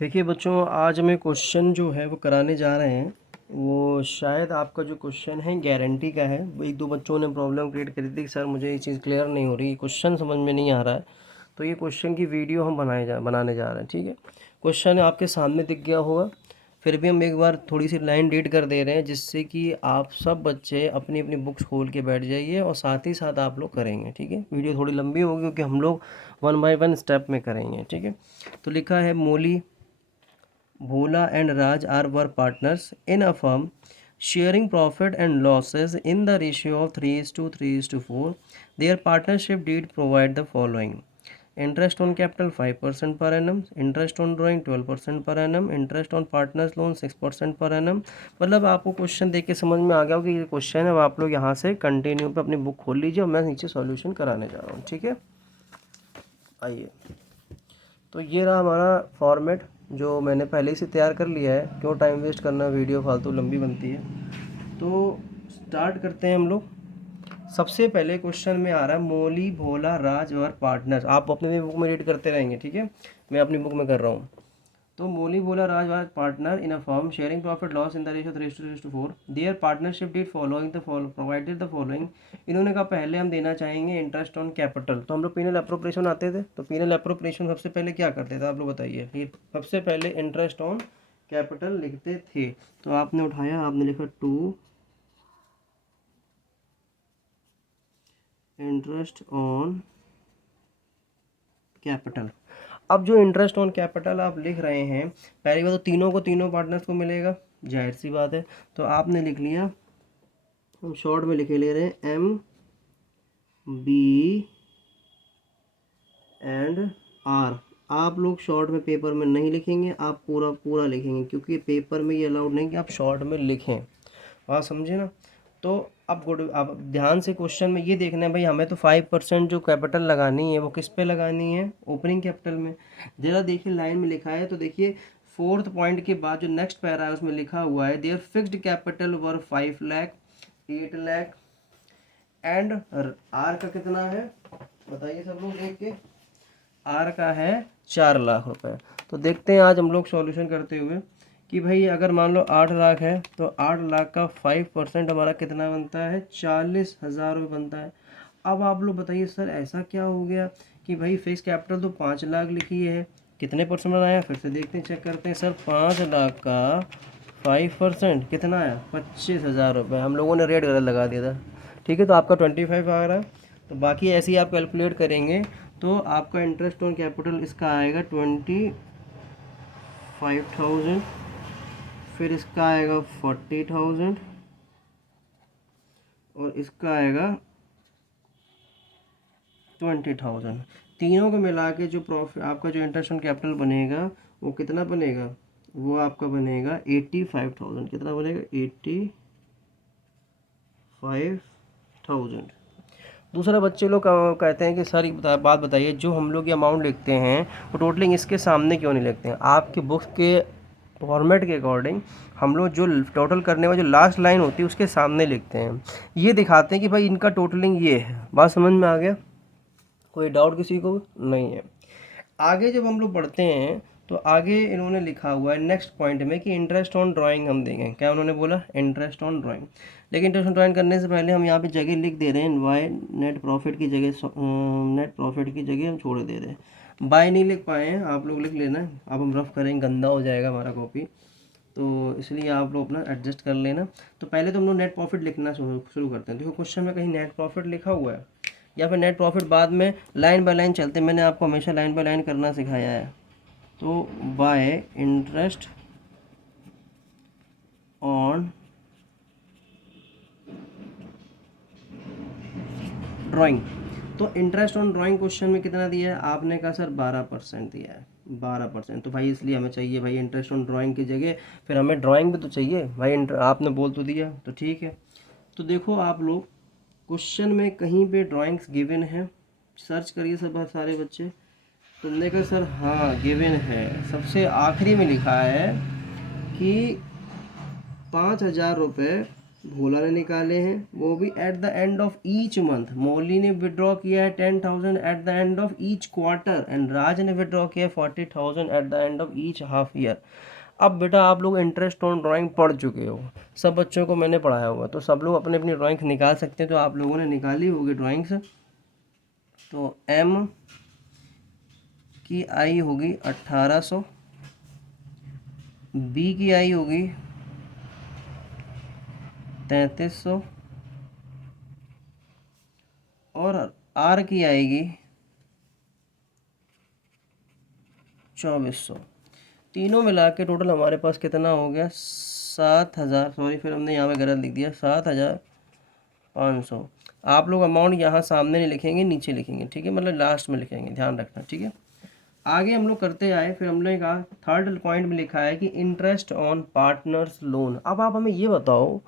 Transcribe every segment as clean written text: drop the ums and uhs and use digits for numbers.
देखिए बच्चों, आज हमें क्वेश्चन जो है वो कराने जा रहे हैं। वो शायद आपका जो क्वेश्चन है गारंटी का है। एक दो बच्चों ने प्रॉब्लम क्रिएट करी थी कि सर मुझे ये चीज़ क्लियर नहीं हो रही, क्वेश्चन समझ में नहीं आ रहा है। तो ये क्वेश्चन की वीडियो हम बनाने जा रहे हैं। ठीक है, क्वेश्चन आपके सामने दिख गया होगा, फिर भी हम एक बार थोड़ी सी लाइन रीड कर दे रहे हैं जिससे कि आप सब बच्चे अपनी अपनी बुक्स खोल के बैठ जाइए और साथ ही साथ आप लोग करेंगे। ठीक है, वीडियो थोड़ी लंबी होगी क्योंकि हम लोग 1 बाय 1 स्टेप में करेंगे। ठीक है, तो लिखा है मोली, Bhola and Raj were partners in a firm, sharing profit and losses in the ratio of 3:3:4. Their partnership did provide the following: interest on capital 5% per annum, interest on drawing 12% per annum, interest on partners loan 6% per annum। मतलब आपको question देख के समझ में आ गया हो कि ये क्वेश्चन है। अब आप लोग यहाँ से कंटिन्यू पे अपनी बुक खोल लीजिए और मैं नीचे सॉल्यूशन कराने जा रहा हूँ। ठीक है, आइए। तो ये रहा हमारा फॉर्मेट जो मैंने पहले ही से तैयार कर लिया है। क्यों टाइम वेस्ट करना, वीडियो फालतू लंबी बनती है। तो स्टार्ट करते हैं हम लोग। सबसे पहले क्वेश्चन में आ रहा है मोली, भोला, राज और पार्टनर्स। आप अपने बुक में रीड करते रहेंगे। ठीक है, मैं अपनी बुक में कर रहा हूँ। तो Moli, Bhola, Raj were partner in a firm sharing profit loss in the ratio 3:4। Their partnership did following the provided the following. इन्होंने कहा पहले हम देना चाहेंगे इंटरेस्ट ऑन कैपिटल। तो हम लोग पीनल अप्रोप्रिएशन आते थे, तो पीनल अप्रोप्रिएशन सबसे पहले क्या करते थे आप लोग बताइए। फिर सबसे पहले इंटरेस्ट ऑन कैपिटल लिखते थे। तो आपने उठाया, आपने लिखा टू इंटरेस्ट ऑन कैपिटल। अब जो इंटरेस्ट ऑन कैपिटल आप लिख रहे हैं, पहली बात तो तीनों को, तीनों पार्टनर्स को मिलेगा, जाहिर सी बात है। तो आपने लिख लिया, हम शॉर्ट में लिखे ले रहे हैं एम बी एंड आर। आप लोग शॉर्ट में पेपर में नहीं लिखेंगे, आप पूरा पूरा लिखेंगे क्योंकि पेपर में ये अलाउड नहीं कि आप शॉर्ट में लिखें। बात समझे ना। तो अब गुड, अब ध्यान से क्वेश्चन में ये देखना है भाई, हमें तो 5% जो कैपिटल लगानी है वो किस पे लगानी है, ओपनिंग कैपिटल में। जरा देखिए लाइन में लिखा है, तो देखिए फोर्थ पॉइंट के बाद जो नेक्स्ट पैरा है उसमें लिखा हुआ है there fixed capital were 5 lakh, 8 lakh and R का कितना है बताइए सब लोग देख के। आर का है 4 लाख रुपए। तो देखते हैं आज हम लोग सॉल्यूशन करते हुए कि भाई अगर मान लो 8 लाख है तो 8 लाख का 5% हमारा कितना बनता है, 40,000 रुपये बनता है। अब आप लोग बताइए सर ऐसा क्या हो गया कि भाई फिक्स कैपिटल तो 5 लाख लिखी है, कितने परसेंट बनाया, फिर से देखते हैं, चेक करते हैं। सर 5 लाख का 5% कितना आया, 25,000 रुपये। हम लोगों ने रेट गलत लगा दिया था। ठीक है, तो आपका 25 आ रहा है। तो बाकी ऐसे ही आप कैलकुलेट करेंगे तो आपका इंटरेस्ट ऑन कैपिटल इसका आएगा 25,000, फिर इसका आएगा 40,000 और इसका आएगा 20,000। तीनों को मिला के जो प्रॉफिट आपका जो इंटरेस्ट ऑन कैपिटल बनेगा वो कितना बनेगा, वो आपका बनेगा 85,000। कितना बनेगा, 85,000। दूसरा बच्चे लोग कहते हैं कि सर एक बात बताइए, जो हम लोग ये अमाउंट लिखते हैं वो टोटलिंग इसके सामने क्यों नहीं लिखते हैं। आपके बुक्स के फॉर्मेट के अकॉर्डिंग हम लोग जो टोटल करने वाली जो लास्ट लाइन होती है उसके सामने लिखते हैं। ये दिखाते हैं कि भाई इनका टोटलिंग ये है। बात समझ में आ गया, कोई डाउट किसी को नहीं है। आगे जब हम लोग बढ़ते हैं तो आगे इन्होंने लिखा हुआ है नेक्स्ट पॉइंट में कि इंटरेस्ट ऑन ड्राइंग हम देंगे। क्या उन्होंने बोला, इंटरेस्ट ऑन ड्राइंग। लेकिन इंटरेस्ट ऑन ड्राइंग करने से पहले हम यहाँ पे जगह लिख दे रहे हैं, वाई नेट प्रॉफिट की जगह, नेट प्रॉफिट की जगह हम छोड़ दे रहे हैं। बाय नहीं लिख पाए हैं, आप लोग लिख लेना। अब हम रफ करेंगे, गंदा हो जाएगा हमारा कॉपी, तो इसलिए आप लोग अपना एडजस्ट कर लेना। तो पहले तो हम लोग नेट प्रॉफिट लिखना शुरू करते हैं। देखो क्वेश्चन में कहीं नेट प्रॉफिट लिखा हुआ है या फिर नेट प्रॉफिट बाद में, लाइन बाय लाइन चलते। मैंने आपको हमेशा लाइन बाय लाइन करना सिखाया है। तो बाय इंटरेस्ट ऑन ड्राइंग। तो इंटरेस्ट ऑन ड्राइंग क्वेश्चन में कितना दिया है, आपने कहा सर 12% दिया है, 12%। तो भाई इसलिए हमें चाहिए भाई इंटरेस्ट ऑन ड्राइंग की जगह फिर हमें ड्राइंग भी तो चाहिए भाई। आपने बोल तो दिया, तो ठीक है। तो देखो आप लोग क्वेश्चन में कहीं पे ड्राइंग्स गिवन है, सर्च करिए सब सारे बच्चे। तुमने कहा सर हाँ गिवन है, सबसे आखिरी में लिखा है कि 5,000 रुपये भोला ने निकाले हैं, वो भी at the end of each month. Molly ने विड्रॉ किया है 10,000 at the end of each quarter, and Raj ने विड्रॉ किया है 40,000 at the end of each half year. अब बेटा आप लोग इंटरेस्ट ऑन ड्राइंग पढ़ चुके हो, सब बच्चों को मैंने पढ़ाया हुआ, तो सब लोग अपने अपनी ड्राइंग निकाल सकते हैं। तो आप लोगों ने निकाली होगी ड्राइंग्स। तो एम की आई होगी 1800, बी की आई होगी 3300 और आर की आएगी 2400। तीनों मिला के टोटल हमारे पास कितना हो गया? 7,000। सॉरी, फिर हमने यहाँ पे गलत लिख दिया, 7,500। आप लोग अमाउंट यहाँ सामने नहीं लिखेंगे, नीचे लिखेंगे, ठीक है, मतलब लास्ट में लिखेंगे, ध्यान रखना, ठीक है। आगे हम लोग करते आए, फिर हमने कहा थर्ड पॉइंट में लिखा है कि इंटरेस्ट ऑन पार्टनर्स लोन। अब आप हमें ये बताओ,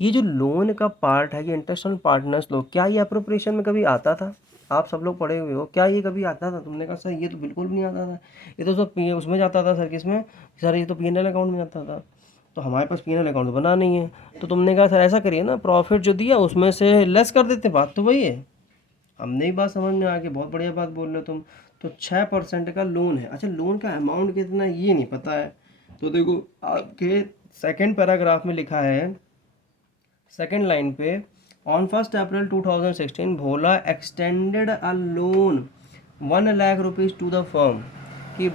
ये जो लोन का पार्ट है कि इंटरेस्ट ऑन पार्टनर्स लोन, क्या ये अप्रोप्रिएशन में कभी आता था? आप सब लोग पढ़े हुए हो, क्या ये कभी आता था? तुमने कहा सर ये तो बिल्कुल भी नहीं आता था, ये तो सब उसमें जाता था। सर किसमें? सर ये तो P&L अकाउंट में जाता था, तो हमारे पास P&L अकाउंट बना नहीं है। तो तुमने कहा सर ऐसा करिए ना, प्रॉफिट जो दिया उसमें से लेस कर देते। बात तो वही है, हमने ही बात समझ में आ गई, बहुत बढ़िया बात बोल रहे हो तुम। तो 6% का लोन है। अच्छा, लोन का अमाउंट कितना ये नहीं पता है, तो देखो आपके सेकंड पैराग्राफ में लिखा है, सेकंड लाइन पे, on 1 April 2016 Bhola extended a loan 1 lakh rupees to the firm. कि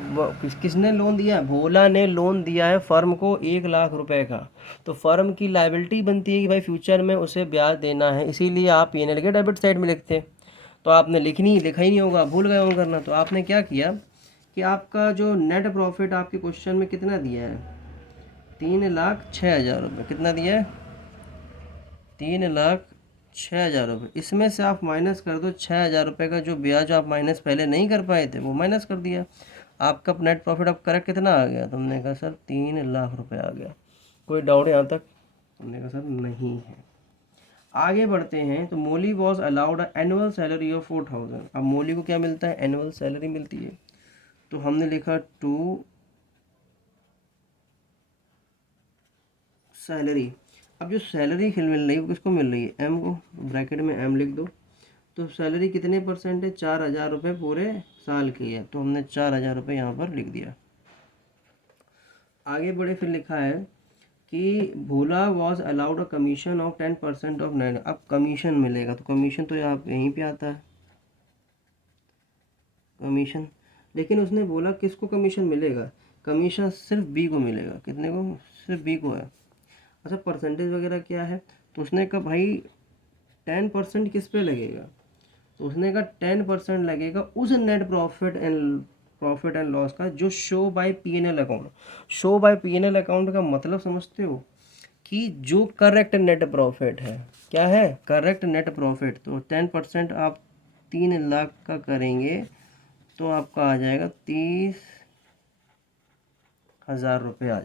किसने लोन दिया? भोला ने लोन दिया है फर्म को 1 लाख रुपए का। तो फर्म की लायबिलिटी बनती है कि भाई फ्यूचर में उसे ब्याज देना है, इसीलिए आप P&L के डेबिट साइड में लिखते हैं। तो आपने लिखा ही नहीं होगा, भूल गए हो करना। तो आपने क्या किया कि आपका जो नेट प्रॉफिट आपके क्वेश्चन में कितना दिया है? 3,06,000 रुपये। कितना दिया है? 3,06,000 रुपये। इसमें से आप माइनस कर दो 6,000 रुपये का जो ब्याज आप माइनस पहले नहीं कर पाए थे, वो माइनस कर दिया। आपका नेट प्रॉफिट अब करेक्ट कितना आ गया? तुमने कहा सर 3,00,000 रुपये आ गया। कोई डाउट यहाँ तक? तुमने कहा सर नहीं है। आगे बढ़ते हैं। तो Molly was allowed annual salary of 4,000। अब मोली को क्या मिलता है? एनुअल सैलरी मिलती है। तो हमने लिखा टू सैलरी। अब जो सैलरी मिल रही है वो किसको मिल रही है? एम को, ब्रैकेट में एम लिख दो। तो सैलरी कितने परसेंट है? 4,000 रुपये पूरे साल की है, तो हमने 4,000 रुपये यहाँ पर लिख दिया। आगे बढ़े, फिर लिखा है कि Bhola was allowed a commission of 10% of net. अब कमीशन मिलेगा, तो कमीशन तो यहाँ यहीं पे आता है, कमीशन। लेकिन उसने बोला किसको कमीशन मिलेगा? कमीशन सिर्फ बी को मिलेगा। कितने को? सिर्फ बी को है। अच्छा, परसेंटेज वगैरह क्या है? तो उसने कहा भाई 10% किस पे लगेगा? तो उसने कहा 10% लगेगा उस नेट प्रॉफिट एंड लॉस का जो show by P&L account. Show by P&L account का मतलब समझते हो? कि जो करेक्ट नेट प्रॉफिट है। क्या है? Correct net profit. तो 10% आप 3,00,000 का करेंगे तो आपका आ जाएगा 30,000 रुपये आ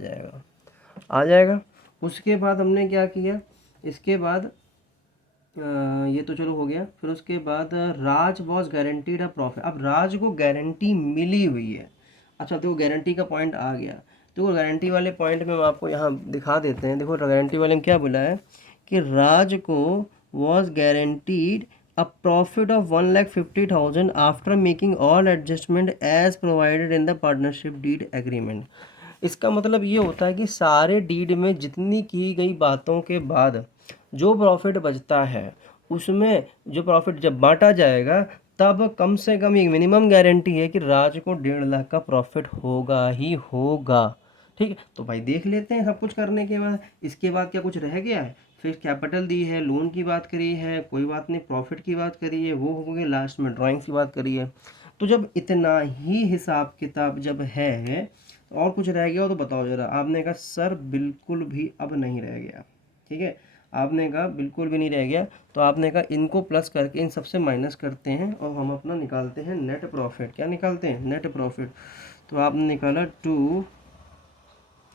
जाएगा। उसके बाद हमने क्या किया? इसके बाद ये तो चलो हो गया। फिर उसके बाद राज वॉज गारंटीड अ प्रॉफिट। अब राज को गारंटी मिली हुई है। अच्छा, देखो गारंटी का पॉइंट आ गया। देखो गारंटी वाले पॉइंट में हम आपको यहाँ दिखा देते हैं। देखो गारंटी वाले में क्या बोला है कि राज को was guaranteed a profit of 1,50,000 after making all adjustment as provided in the partnership deed agreement. इसका मतलब ये होता है कि सारे डीड में जितनी की गई बातों के बाद जो प्रॉफिट बचता है, उसमें जो प्रॉफिट जब बांटा जाएगा, तब कम से कम एक मिनिमम गारंटी है कि राज को 1,50,000 का प्रॉफिट होगा ही होगा। ठीक है, तो भाई देख लेते हैं सब कुछ करने के बाद। इसके बाद क्या कुछ रह गया है? फिर कैपिटल दी है, लोन की बात करी है, कोई बात नहीं, प्रॉफिट की बात करी है, वो हो गई, लास्ट में ड्राइंग्स की बात करी है। तो जब इतना ही हिसाब किताब जब है, और कुछ रह गया हो तो बताओ ज़रा। आपने कहा सर बिल्कुल भी अब नहीं रह गया। ठीक है, आपने कहा बिल्कुल भी नहीं रह गया। तो आपने कहा इनको प्लस करके इन सबसे माइनस करते हैं और हम अपना निकालते हैं नेट प्रॉफिट। क्या निकालते हैं? Net profit. तो आपने निकाला टू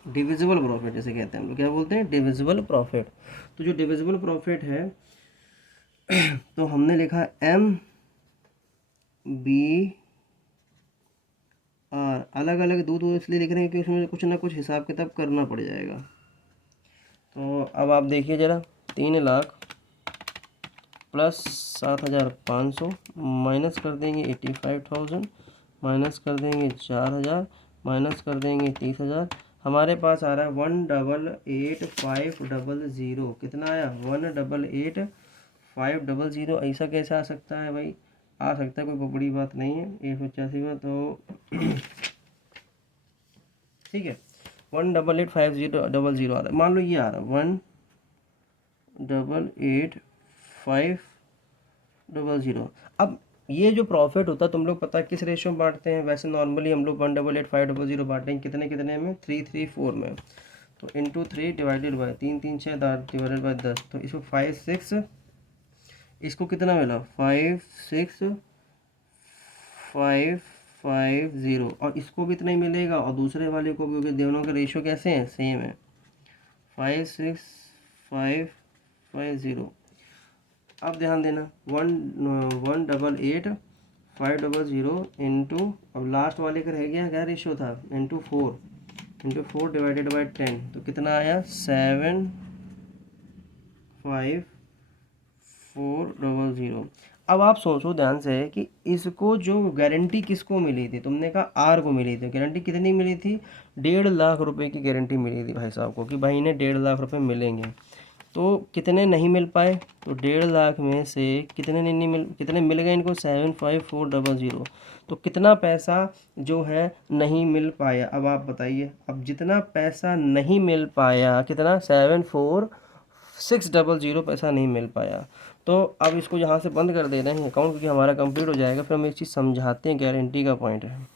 डिविजिबल प्रॉफिट, जैसे कहते हैं हम लोग, क्या बोलते हैं? Divisible profit. तो जो डिविजिबल प्रॉफिट है तो हमने लिखा एम बी आर। अलग अलग दो दो इसलिए लिख रहे हैं कि उसमें कुछ ना कुछ हिसाब किताब करना पड़ जाएगा। तो अब आप देखिए ज़रा, 3,00,000 प्लस 7,500 माइनस कर देंगे 85,000 माइनस कर देंगे 4,000 माइनस कर देंगे 30,000। हमारे पास आ रहा है 188,500। कितना आया? 188,500। ऐसा कैसे आ सकता है भाई? आ सकता है, कोई बड़ी बात नहीं है। 185 में तो ठीक है, 188,500 आ रहा है। मान लो ये आ रहा है 188,500। अब ये जो प्रॉफिट होता है तुम लोग पता है किस रेशियो में बांटते हैं? वैसे नॉर्मली हम लोग 188,500 बांटेंगे कितने कितने में? 334 में। तो into 3 divided by 3 3 6 divided by 10। तो इसको 5 6, इसको कितना मिला? 5,6,550। और इसको भी इतना ही मिलेगा और दूसरे वाले को भी, क्योंकि दोनों के रेशियो कैसे हैं? सेम है। 5,6,550। अब ध्यान देना 188,500 इंटू, अब लास्ट वाले का रह गया क्या रेशियो था? Into 4 divided by 10। तो कितना आया? 7,5,400। अब आप सोचो ध्यान से कि इसको जो गारंटी किसको मिली थी? तुमने कहा आर को मिली थी। गारंटी कितनी मिली थी? 1.5 लाख रुपए की गारंटी मिली थी भाई साहब को, कि भाई इन्हें 1.5 लाख रुपए मिलेंगे। तो कितने नहीं मिल पाए? तो 1.5 लाख में से कितने कितने मिल गए इनको? 7,5,400। तो कितना पैसा जो है नहीं मिल पाया? अब आप बताइए। अब जितना पैसा नहीं मिल पाया, कितना? 7,4,600 पैसा नहीं मिल पाया। तो अब इसको यहाँ से बंद कर दे रहे हैं अकाउंट, क्योंकि हमारा कंप्लीट हो जाएगा। फिर हम एक चीज़ समझाते हैं, गारंटी का पॉइंट है।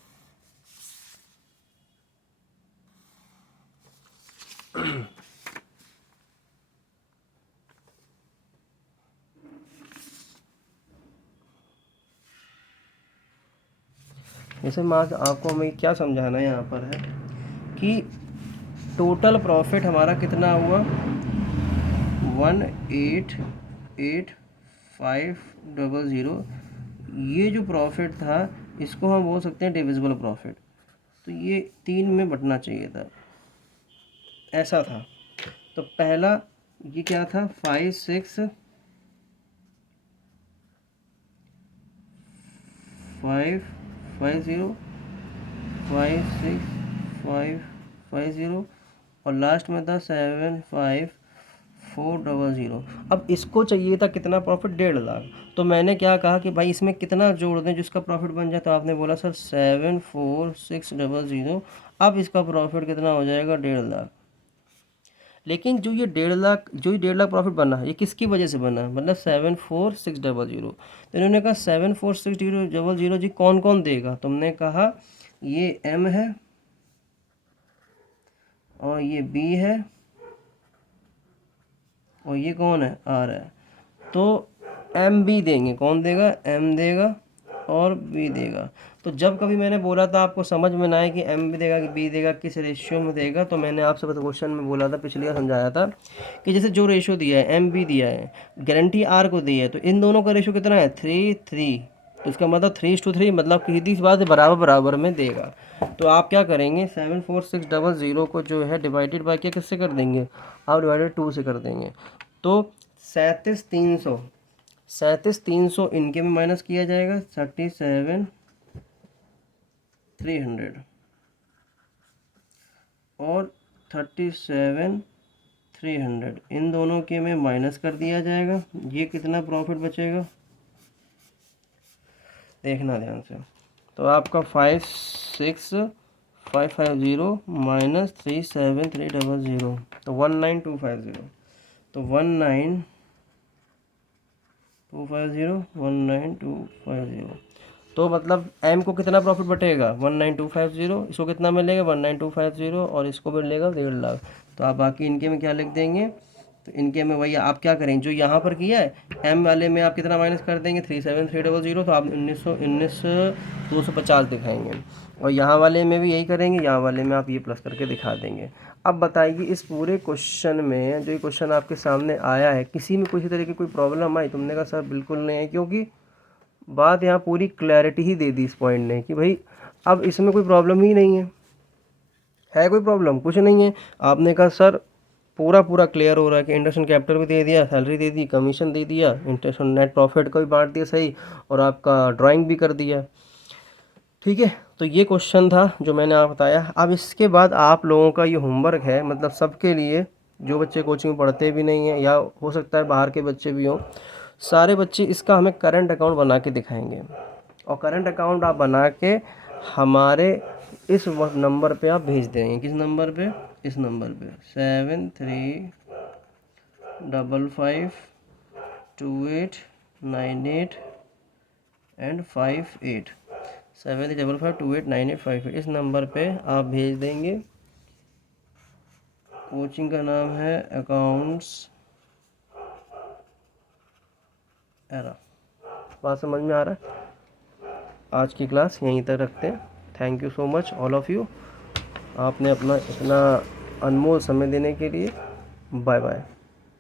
जैसे मार्क आपको हमें क्या समझाना है यहाँ पर है कि टोटल प्रॉफिट हमारा कितना हुआ? 188,500। ये जो प्रॉफिट था इसको हम बोल सकते हैं डिविजिबल प्रॉफिट। तो ये 3 में बंटना चाहिए था, ऐसा था। तो पहला ये क्या था? 5,6,550 और लास्ट में था 7,5,400। अब इसको चाहिए था कितना प्रॉफिट? 1.5 लाख। तो मैंने क्या कहा कि भाई इसमें कितना जोड़ दें जिसका प्रॉफिट बन जाए? तो आपने बोला सर 7,4,600। अब इसका प्रॉफिट कितना हो जाएगा? 1.5 लाख। लेकिन जो ये 1.5 लाख, जो ये 1.5 लाख प्रॉफिट बना, ये किसकी वजह से बना? मतलब 7,4,600। तो इन्होंने कहा 7,4,600 जी कौन कौन देगा? तुमने कहा ये एम है और ये बी है और ये कौन है? आर है। तो एम बी देंगे। कौन देगा? एम देगा और बी देगा। तो जब कभी मैंने बोला था आपको समझ में ना आए कि एम बी देगा कि बी देगा, किस रेशियो में देगा, तो मैंने आपसे क्वेश्चन में बोला था, पिछले बार समझाया था कि जैसे जो रेशियो दिया है, एम बी दिया है, गारंटी आर को दी है, तो इन दोनों का रेशियो कितना है? 3:3। तो इसका मतलब 3:3, मतलब किसी बात बराबर बराबर में देगा। तो आप क्या करेंगे? 7,4,600 को जो है डिवाइडेड बाय क्या किससे कर देंगे? आप डिवाइडेड 2 से कर देंगे। तो 37,300 इनके में माइनस किया जाएगा, 37,300 और 37,300 इन दोनों के में माइनस कर दिया जाएगा। ये कितना प्रॉफिट बचेगा? देखना ध्यान से। तो आपका 5,6,550 माइनस 37,300 तो 19,250। तो 19,250 तो मतलब m को कितना प्रॉफिट बटेगा? 19,250। इसको कितना मिलेगा? 19,250 और इसको मिलेगा 1.5 लाख। तो आप बाकी इनके में क्या लिख देंगे? तो इनके में वही आप क्या करेंगे जो यहाँ पर किया है, m वाले में आप कितना माइनस कर देंगे? 37,300। तो आप 19,250 दिखाएंगे। और यहाँ वाले में भी यही करेंगे, यहाँ वाले में आप ये प्लस करके दिखा देंगे। अब बताइए इस पूरे क्वेश्चन में, जो ये क्वेश्चन आपके सामने आया है, किसी में किसी तरह की कोई प्रॉब्लम आई? तुमने कहा सर बिल्कुल नहीं है, क्योंकि बात यहाँ पूरी क्लैरिटी ही दे दी इस पॉइंट ने कि भाई अब इसमें कोई प्रॉब्लम ही नहीं है। कोई प्रॉब्लम? कुछ नहीं है। आपने कहा सर पूरा क्लियर हो रहा है कि इंटरेस्ट ऑन कैपिटल भी दे दिया, सैलरी दे दी, कमीशन दे दिया, इंटरेस्ट ऑन नेट प्रॉफिट का भी बांट दिया सही, और आपका ड्राइंग भी कर दिया। ठीक है, तो ये क्वेश्चन था जो मैंने आपको बताया। अब इसके बाद आप लोगों का ये होमवर्क है, मतलब सबके लिए, जो बच्चे कोचिंग में पढ़ते भी नहीं हैं या हो सकता है बाहर के बच्चे भी हों, सारे बच्चे इसका हमें करंट अकाउंट बना के दिखाएंगे। और करंट अकाउंट आप बना के हमारे इस नंबर पे आप भेज देंगे। किस नंबर पे? इस नंबर पे 73552898 7355289858 इस नंबर पे आप भेज देंगे। कोचिंग का नाम है अकाउंट्स एरा। बात समझ में आ रहा है? आज की क्लास यहीं तक रखते हैं। Thank you so much all of you, आपने अपना इतना अनमोल समय देने के लिए। Bye bye.